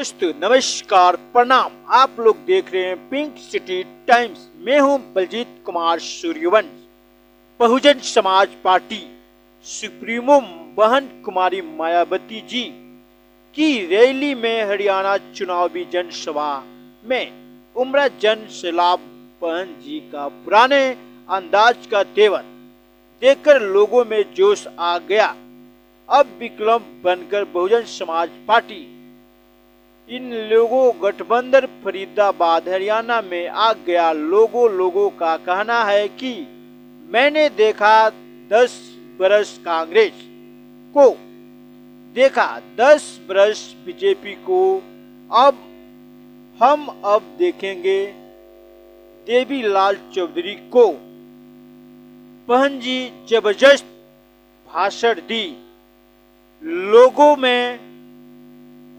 दोस्तों नमस्कार प्रणाम। आप लोग देख रहे हैं पिंक सिटी टाइम्स। मैं हूं बलजीत कुमार सूर्यवंश। बहुजन समाज पार्टी सुप्रीमो बहन कुमारी मायावती जी की रैली में हरियाणा चुनावी जनसभा में उम्र जन सैलाब बहन जी का पुराने अंदाज का तेवर देखकर लोगों में जोश आ गया। अब विकल्प बनकर बहुजन समाज पार्टी इन लोगों गठबंधन फरीदाबाद हरियाणा में आ गया। लोगों का कहना है कि मैंने देखा 10 बरस कांग्रेस को, देखा 10 बरस बीजेपी को, हम देखेंगे देवीलाल चौधरी को। बहन जी जबरदस्त भाषण दी, लोगों में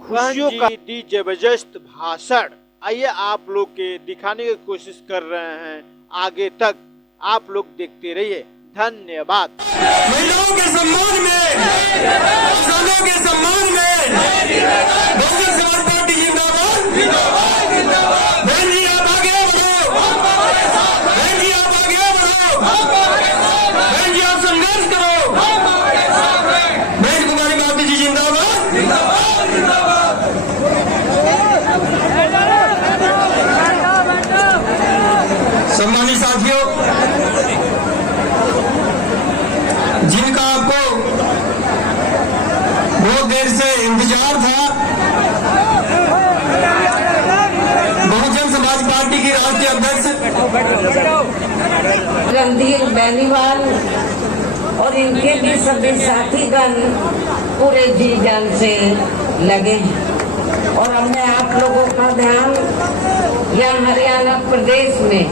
खुशियों का दी जबरदस्त भाषण। आइए आप लोग के दिखाने की कोशिश कर रहे हैं, आगे तक आप लोग देखते रहिए। धन्यवाद। महिलाओं के सम्मान में, किसानों के सम्मान में बहुजन समाज पार्टी जिंदाबाद, जिंदाबाद, जिंदाबाद। बहन जी आप आगे बढ़ो, बहन जी आप आगे बढ़ो, बहन जी आप संघर्ष करो। बहन कुमारी मायावती जी जिंदाबाद, जिंदाबाद, जिंदाबाद। सम्मानित साथियों, जिनका आपको बहुत देर से इंतजार था, बहुजन समाज पार्टी की राष्ट्रीय अध्यक्ष रणधीर बेनीवाल और इनके भी सभी साथीगण पूरे जी जान से लगे हैं। और हमने आप लोगों का ध्यान यहाँ हरियाणा प्रदेश में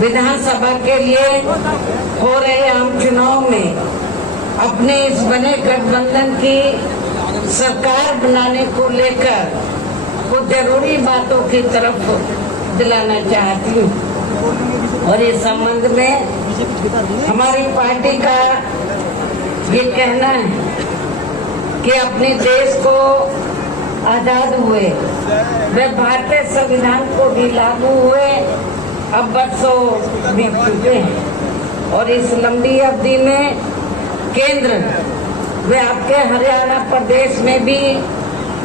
विधानसभा के लिए हो रहे आम चुनाव में अपने इस बने गठबंधन की सरकार बनाने को लेकर कुछ जरूरी बातों की तरफ दिलाना चाहती हूँ। और इस संबंध में हमारी पार्टी का ये कहना है कि अपने देश को आजाद हुए वे भारतीय संविधान को भी लागू हुए अब बरसों बीत चुके हैं। और इस लंबी अवधि में केंद्र व आपके हरियाणा प्रदेश में भी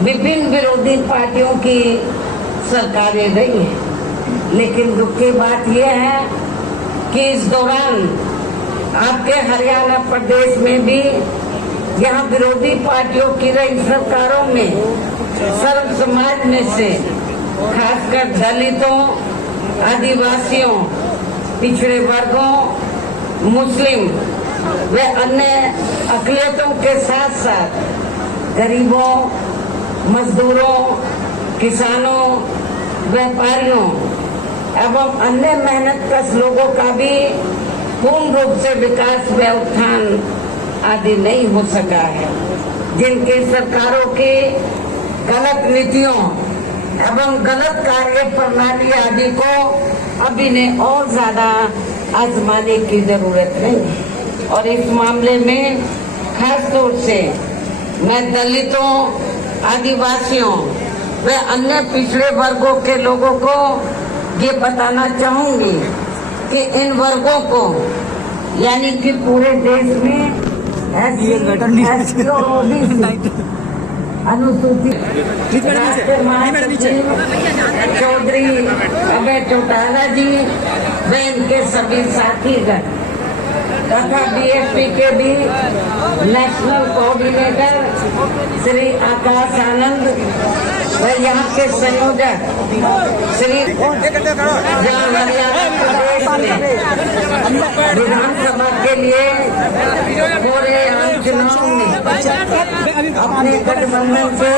विभिन्न विरोधी पार्टियों की सरकारें रही हैं। लेकिन दुख की बात यह है कि इस दौरान आपके हरियाणा प्रदेश में भी यहाँ विरोधी पार्टियों की रही सरकारों में सर्व समाज में से खासकर दलितों, आदिवासियों, पिछड़े वर्गों, मुस्लिम व अन्य अकलियतों के साथ साथ गरीबों, मजदूरों, किसानों, व्यापारियों एवं अन्य मेहनतकश लोगों का भी पूर्ण रूप से विकास व उत्थान आदि नहीं हो सका है। जिनकी सरकारों की गलत नीतियों एवं गलत कार्य प्रणाली आदि को अब इन्हें और ज्यादा आजमाने की जरूरत है। और इस मामले में खास तौर से मैं दलितों, आदिवासियों व अन्य पिछड़े वर्गों के लोगों को ये बताना चाहूंगी कि इन वर्गों को यानी कि पूरे देश में अनुसूचित चौधरी अभय चौटाला जी व इनके सभी साथीगण तथा बीएसपी के भी नेशनल कोऑर्डिनेटर श्री आकाश आनंद व यहाँ के संयोजक श्री हरियाणा प्रदेश में विधानसभा के लिए हो रहे आम चुनाव में अपने गठबंधन से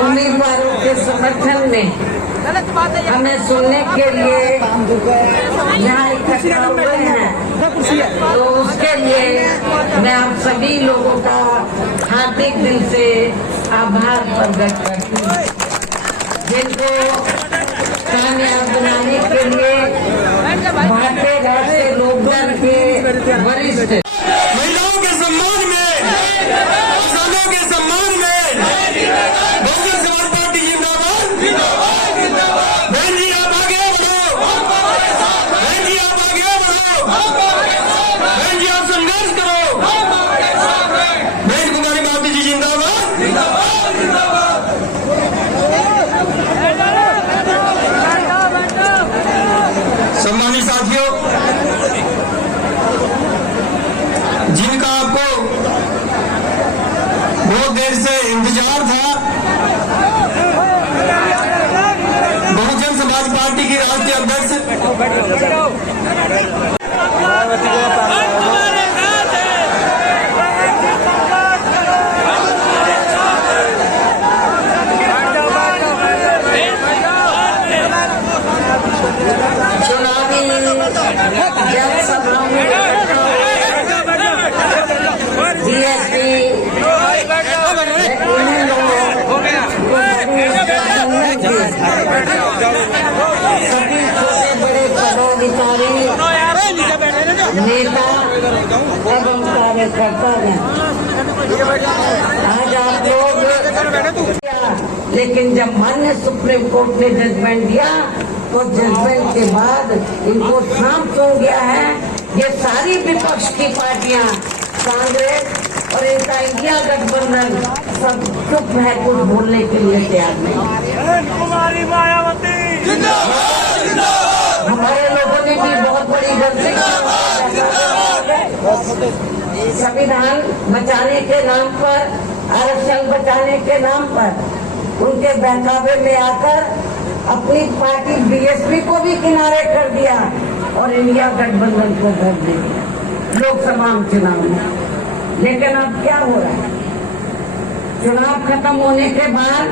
उम्मीदवारों के समर्थन में हमें सुनने के लिए यहाँ इकट्ठा हुए हैं। तो उसके लिए मैं आप सभी लोगों का हार्दिक दिल से आभार प्रकट करती हूँ, जिनको कामयाब बनाने के लिए भारतीय राष्ट्रीय लोकदल के वरिष्ठ महिलाओं के सम्मान में, किसानों के सम्मान में बहुजन समाज पार्टी करता गया। आज आप लोग, लेकिन जब माननीय सुप्रीम कोर्ट ने जजमेंट दिया तो जजमेंट के बाद इनको साफ हो गया है ये सारी विपक्ष की पार्टियां, कांग्रेस और इनका इंडिया गठबंधन सब चुप है, कुछ बोलने के लिए तैयार नहीं। कुमारी मायावती हमारे लोगों ने भी बहुत बड़ी गलती की। संविधान बचाने के नाम पर, आरक्षण बचाने के नाम पर उनके बहकावे में आकर अपनी पार्टी बीएसपी को भी किनारे कर दिया और इंडिया गठबंधन को वोट दे दिया लोकसभा चुनाव में। लेकिन अब क्या हो रहा है, चुनाव खत्म होने के बाद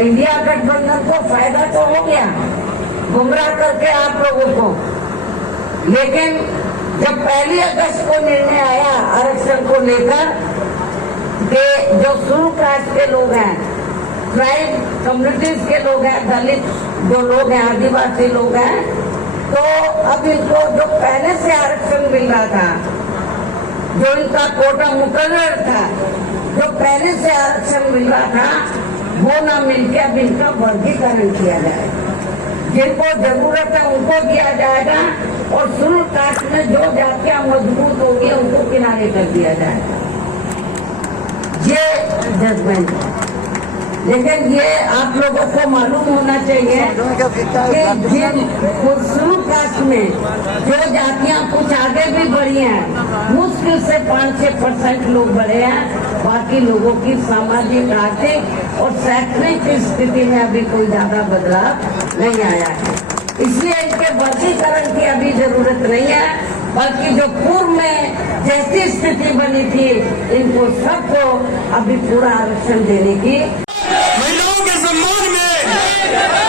इंडिया गठबंधन को फायदा तो हो गया गुमराह करके आप लोगों को, लेकिन जब 1 अगस्त को निर्णय आया आरक्षण को लेकर कि जो शुरू कास्ट के लोग हैं, ट्राइब कम्युनिटीज के लोग हैं, दलित जो लोग हैं, आदिवासी लोग हैं, तो अब इनको जो पहले से आरक्षण मिल रहा था, जो इनका कोटा मुकर्रर था, जो पहले से आरक्षण मिल रहा था, वो ना मिलकर अब इनका वर्गीकरण किया जाएगा। जिनको जरूरत है उनको दिया जाएगा और शुरू कास्ट में जो जातियां मजबूत होगी उनको किनारे कर दिया जाएगा। ये जजमेंट है। लेकिन ये आप लोगों को मालूम होना चाहिए कि जिन शुरू कास्ट में जो जातियां कुछ आगे भी बढ़ी हैं, मुश्किल से 5-6% लोग बढ़े हैं, बाकी लोगों की सामाजिक, आर्थिक और शैक्षणिक स्थिति में अभी कोई ज्यादा बदलाव नहीं आया है। इसलिए इनके वर्गीकरण की अभी जरूरत नहीं है, बल्कि जो पूर्व में जैसी स्थिति बनी थी इनको सबको अभी पूरा आरक्षण देने की, महिलाओं के सम्मान में,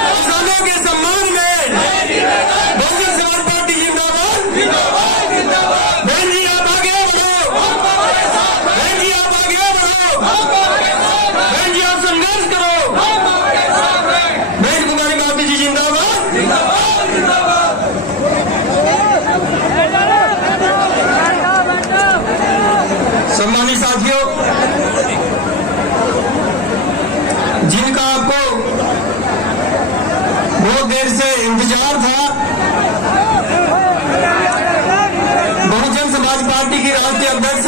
किसानों के सम्मान में बहुजन समाज पार्टी जिंदाबाद। बहन जी आप आगे बढ़ो, बहन जी आप आगे बढ़ो, बहन जी आप संघर्ष करो। बहन कुमारी मावती जी जिंदाबाद। सम्मानित साथियों, जिनका आपको बहुत देर से इंतजार था, बहुजन समाज पार्टी की राष्ट्रीय अध्यक्ष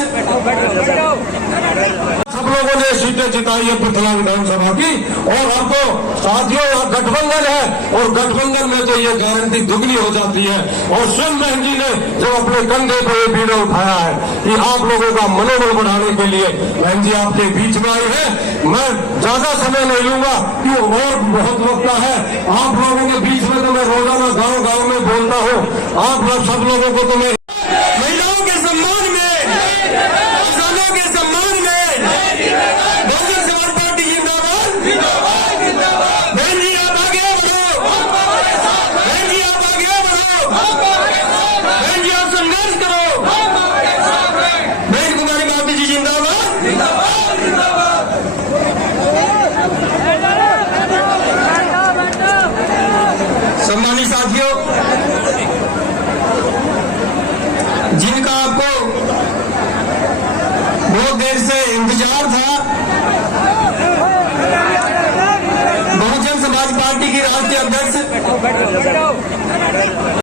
सब लोगों ने सीटें जिताई है पृथला विधानसभा की, और अब तो साथियों यहाँ गठबंधन है और गठबंधन में तो ये गारंटी दुगनी हो जाती है। और स्वयं बहन जी ने जो अपने कंधे पर ये बीड़ा उठाया है कि आप लोगों का मनोबल बढ़ाने के लिए बहन जी आपके बीच में आई है। मैं ज्यादा समय नहीं लूंगा कि और बहुत वक्त है। आप लोगों के बीच में तो मैं रोजाना गाँव गाँव में बोलता हूँ, आप लोग सब लोगों को तो मैं महिलाओं के सम्मान में, किसानों के सम्मान में बहुजन समाज पार्टी जिंदाबाद। बहन जी आप आगे बढ़ो, बहन जी आप आगे बढ़ो, बहन जी आप संघर्ष करो। बहन कुमारी मावती जी जिंदाबाद। सम्मानित साथियों, जिनका आपको बहुत देर से इंतजार था, बहुजन समाज पार्टी की राष्ट्रीय अध्यक्ष